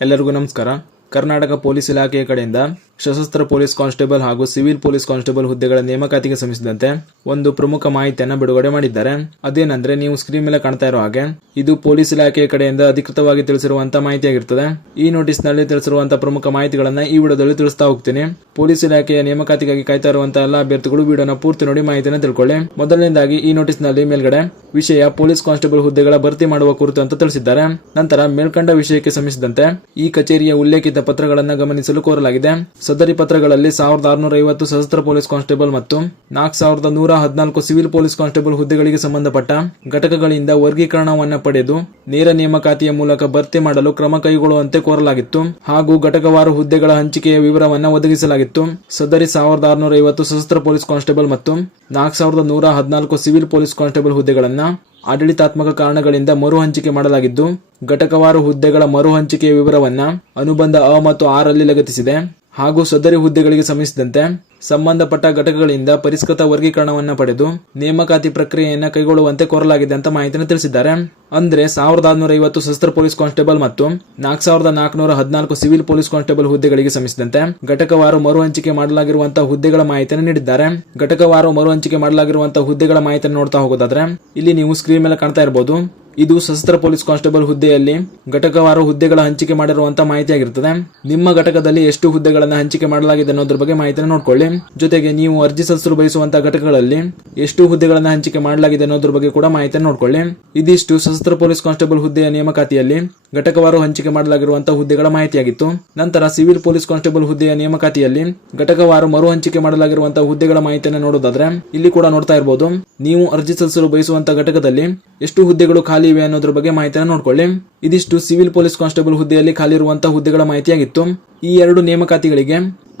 ಎಲ್ಲರಿಗೂ ನಮಸ್ಕಾರ. ಕರ್ನಾಟಕ ಪೊಲೀಸ್ ಇಲಾಖೆಯ ಕಡೆಯಿಂದ ಸಶಸ್ತ್ರ ಪೊಲೀಸ್ ಕಾನ್ಸ್ಟೇಬಲ್ ಹಾಗೂ ಸಿವಿಲ್ ಪೊಲೀಸ್ ಕಾನ್ಸ್ಟೇಬಲ್ ಹುದ್ದೆಗಳ ನೇಮಕಾತಿಗೆ ಸಂಬಂಧಿಸಿದಂತೆ ಒಂದು ಪ್ರಮುಖ ಮಾಹಿತಿಯನ್ನು ಬಿಡುಗಡೆ ಮಾಡಿದ್ದಾರೆ. ಅದೇನಂದ್ರೆ, ನೀವು ಸ್ಕ್ರೀನ್ ಮೇಲೆ ಕಾಣ್ತಾ ಇರೋ ಹಾಗೆ ಇದು ಪೊಲೀಸ್ ಇಲಾಖೆಯ ಕಡೆಯಿಂದ ಅಧಿಕೃತವಾಗಿ ತಿಳಿಸಿರುವಂತಹ ಮಾಹಿತಿಯಾಗಿರ್ತದೆ. ಈ ನೋಟಿಸ್ ನಲ್ಲಿ ತಿಳಿಸಿರುವಂತಹ ಪ್ರಮುಖ ಮಾಹಿತಿಗಳನ್ನ ಈ ವಿಡಿಯೋದಲ್ಲಿ ತಿಳಿಸ್ತಾ ಹೋಗ್ತೀನಿ. ಪೊಲೀಸ್ ಇಲಾಖೆಯ ನೇಮಕಾತಿಗಾಗಿ ಕಾಯ್ತಾ ಇರುವಂತಹ ಎಲ್ಲ ಅಭ್ಯರ್ಥಿಗಳು ವಿಡಿಯೋನ ಪೂರ್ತಿ ನೋಡಿ ಮಾಹಿತಿಯನ್ನು ತಿಳ್ಕೊಳ್ಳಿ. ಮೊದಲನೇದಾಗಿ ಈ ನೋಟಿಸ್ ನಲ್ಲಿ ಮೇಲ್ಗಡೆ ವಿಷಯ ಪೊಲೀಸ್ ಕಾನ್ಸ್ಟೇಬಲ್ ಹುದ್ದೆಗಳ ಭರ್ತಿ ಮಾಡುವ ಕುರಿತು ಅಂತ ತಿಳಿಸಿದ್ದಾರೆ. ನಂತರ ಮೇಲ್ಕಂಡ ವಿಷಯಕ್ಕೆ ಸಂಬಂಧಿಸಿದಂತೆ ಈ ಕಚೇರಿಯ ಉಲ್ಲೇಖಿತ ಪತ್ರಗಳನ್ನು ಗಮನಿಸಲು ಕೋರಲಾಗಿದೆ. ಸದರಿ ಪತ್ರಗಳಲ್ಲಿ 1650 ಸಶಸ್ತ್ರ ಪೊಲೀಸ್ ಕಾನ್ಸ್ಟೇಬಲ್ ಮತ್ತು 4114 ಸಿವಿಲ್ ಪೊಲೀಸ್ ಕಾನ್ಸ್ಟೇಬಲ್ ಹುದ್ದೆಗಳಿಗೆ ಸಂಬಂಧಪಟ್ಟ ಘಟಕಗಳಿಂದ ವರ್ಗೀಕರಣವನ್ನು ಪಡೆದು ನೇರ ನೇಮಕಾತಿಯ ಮೂಲಕ ಭರ್ತಿ ಮಾಡಲು ಕ್ರಮ ಕೈಗೊಳ್ಳುವಂತೆ ಕೋರಲಾಗಿತ್ತು ಹಾಗೂ ಘಟಕವಾರು ಹುದ್ದೆಗಳ ಹಂಚಿಕೆಯ ವಿವರವನ್ನು ಒದಗಿಸಲಾಗಿತ್ತು. ಸದರಿ 1650 ಸಶಸ್ತ್ರ ಪೊಲೀಸ್ ಕಾನ್ಸ್ಟೇಬಲ್ ಮತ್ತು 4114 ಸಿವಿಲ್ ಪೊಲೀಸ್ ಕಾನ್ಸ್ಟೇಬಲ್ ಹುದ್ದೆಗಳನ್ನು ಆಡಳಿತಾತ್ಮಕ ಕಾರಣಗಳಿಂದ ಮರು ಹಂಚಿಕೆ ಮಾಡಲಾಗಿದ್ದು, ಘಟಕವಾರು ಹುದ್ದೆಗಳ ಮರು ಹಂಚಿಕೆಯ ವಿವರವನ್ನ ಅನುಬಂಧ ಅ ಮತ್ತು ಆರ್ ರಲ್ಲಿ ಲಗತ್ತಿಸಿದೆ ಹಾಗೂ ಸದರಿ ಹುದ್ದೆಗಳಿಗೆ ಸಂಬಂಧಿಸಿದಂತೆ ಸಂಬಂಧಪಟ್ಟ ಘಟಕಗಳಿಂದ ಪರಿಷ್ಕೃತ ವರ್ಗೀಕರಣವನ್ನು ಪಡೆದು ನೇಮಕಾತಿ ಪ್ರಕ್ರಿಯೆಯನ್ನು ಕೈಗೊಳ್ಳುವಂತೆ ಕೋರಲಾಗಿದೆ ಅಂತ ಮಾಹಿತಿಯನ್ನು ತಿಳಿಸಿದ್ದಾರೆ. ಅಂದ್ರೆ 1650 ಸಶಸ್ತ್ರ ಪೊಲೀಸ್ ಕಾನ್ಸ್ಟೇಬಲ್ ಮತ್ತು 4414 ಸಿವಿಲ್ ಪೊಲೀಸ್ ಕಾನ್ಸ್ಟೇಬಲ್ ಹುದ್ದೆಗಳಿಗೆ ಸಂಬಂಧಿಸಿದಂತೆ ಘಟಕವಾರು ಮರು ಹಂಚಿಕೆ ಮಾಡಲಾಗಿರುವಂತಹ ಹುದ್ದೆಗಳ ಮಾಹಿತಿಯನ್ನು ನೀಡಿದ್ದಾರೆ. ಘಟಕವಾರು ಮರು ಹಂಚಿಕೆ ಮಾಡಲಾಗಿರುವಂತಹ ಹುದ್ದೆಗಳ ಮಾಹಿತಿಯನ್ನು ನೋಡ್ತಾ ಹೋಗೋದಾದ್ರೆ ಇಲ್ಲಿ ನೀವು ಸ್ಕ್ರೀನ್ ಮೇಲೆ ಕಾಣ್ತಾ ಇರಬಹುದು. ಇದು ಸಶಸ್ತ್ರ ಪೊಲೀಸ್ ಕಾನ್ಸ್ಟೇಬಲ್ ಹುದ್ದೆಯಲ್ಲಿ ಘಟಕವಾರು ಹುದ್ದೆಗಳ ಹಂಚಿಕೆ ಮಾಡಿರುವಂತಹ ಮಾಹಿತಿಯಾಗಿರುತ್ತದೆ. ನಿಮ್ಮ ಘಟಕದಲ್ಲಿ ಎಷ್ಟು ಹುದ್ದೆಗಳನ್ನು ಹಂಚಿಕೆ ಮಾಡಲಾಗಿದೆ ಅನ್ನೋದ್ರ ಬಗ್ಗೆ ಮಾಹಿತಿಯನ್ನು ನೋಡ್ಕೊಳ್ಳಿ. ಜೊತೆಗೆ ನೀವು ಅರ್ಜಿ ಸಲ್ಲಿಸಲು ಬಯಸುವಂತಹ ಘಟಕಗಳಲ್ಲಿ ಎಷ್ಟು ಹುದ್ದೆಗಳನ್ನು ಹಂಚಿಕೆ ಮಾಡಲಾಗಿದೆ ಅನ್ನೋದ್ರ ಬಗ್ಗೆ ಕೂಡ ಮಾಹಿತಿಯನ್ನು ನೋಡ್ಕೊಳ್ಳಿ. ಇದಿಷ್ಟು ಸಶಸ್ತ್ರ ಪೊಲೀಸ್ ಕಾನ್ಸ್ಟೇಬಲ್ ಹುದ್ದೆಯ ನೇಮಕಾತಿಯಲ್ಲಿ ಘಟಕವಾರು ಹಂಚಿಕೆ ಮಾಡಲಾಗಿರುವಂತಹ ಹುದ್ದೆಗಳ ಮಾಹಿತಿಯಾಗಿತ್ತು. ನಂತರ ಸಿವಿಲ್ ಪೊಲೀಸ್ ಕಾನ್ಸ್ಟೇಬಲ್ ಹುದ್ದೆಯ ನೇಮಕಾತಿಯಲ್ಲಿ ಘಟಕವಾರು ಮರು ಹಂಚಿಕೆ ಮಾಡಲಾಗಿರುವಂತಹ ಹುದ್ದೆಗಳ ಮಾಹಿತಿಯನ್ನು ನೋಡೋದಾದ್ರೆ ಇಲ್ಲಿ ಕೂಡ ನೋಡ್ತಾ ಇರಬಹುದು. ನೀವು ಅರ್ಜಿ ಸಲ್ಲಿಸಲು ಬಯಸುವಂತಹ ಘಟಕದಲ್ಲಿ ಎಷ್ಟು ಹುದ್ದೆಗಳು ಖಾಲಿ ಇವೆ ಅನ್ನೋದ್ರ ಬಗ್ಗೆ ಮಾಹಿತಿಯನ್ನು ನೋಡ್ಕೊಳ್ಳಿ. ಇದಿಷ್ಟು ಸಿವಿಲ್ ಪೊಲೀಸ್ ಕಾನ್ಸ್ಟೇಬಲ್ ಹುದ್ದೆಯಲ್ಲಿ ಖಾಲಿ ಇರುವಂತಹ ಹುದ್ದೆಗಳ ಮಾಹಿತಿಯಾಗಿತ್ತು. ಈ ಎರಡು ನೇಮಕಾತಿಗಳಿಗೆ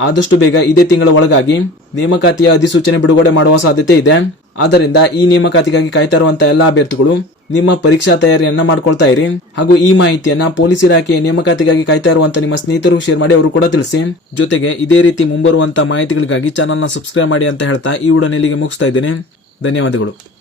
ಆದಷ್ಟು ಬೇಗ ಇದೇ ತಿಂಗಳ ಒಳಗಾಗಿ ನೇಮಕಾತಿಯ ಅಧಿಸೂಚನೆ ಬಿಡುಗಡೆ ಮಾಡುವ ಸಾಧ್ಯತೆ ಇದೆ. ಆದ್ದರಿಂದ ಈ ನೇಮಕಾತಿಗಾಗಿ ಕಾಯ್ತಾ ಇರುವಂತಹ ಎಲ್ಲಾ ಅಭ್ಯರ್ಥಿಗಳು ನಿಮ್ಮ ಪರೀಕ್ಷಾ ತಯಾರಿಯನ್ನ ಮಾಡ್ಕೊಳ್ತಾ ಇರಿ ಹಾಗೂ ಈ ಮಾಹಿತಿಯನ್ನ ಪೊಲೀಸ್ ಇಲಾಖೆಯ ನೇಮಕಾತಿಗಾಗಿ ಕಾಯ್ತಾ ಇರುವಂತಹ ನಿಮ್ಮ ಸ್ನೇಹಿತರು ಶೇರ್ ಮಾಡಿ, ಅವರು ಕೂಡ ತಿಳಿಸಿ. ಜೊತೆಗೆ ಇದೇ ರೀತಿ ಮುಂಬರುವಂತಹ ಮಾಹಿತಿಗಳಿಗಾಗಿ ಚಾನಲ್ನ ಸಬ್ಸ್ಕ್ರೈಬ್ ಮಾಡಿ ಅಂತ ಹೇಳ್ತಾ ಈ ವಿಡಿಯೋನ ಇಲ್ಲಿಗೆ ಮುಗಿಸ್ತಾ ಇದ್ದೀನಿ. ಧನ್ಯವಾದಗಳು.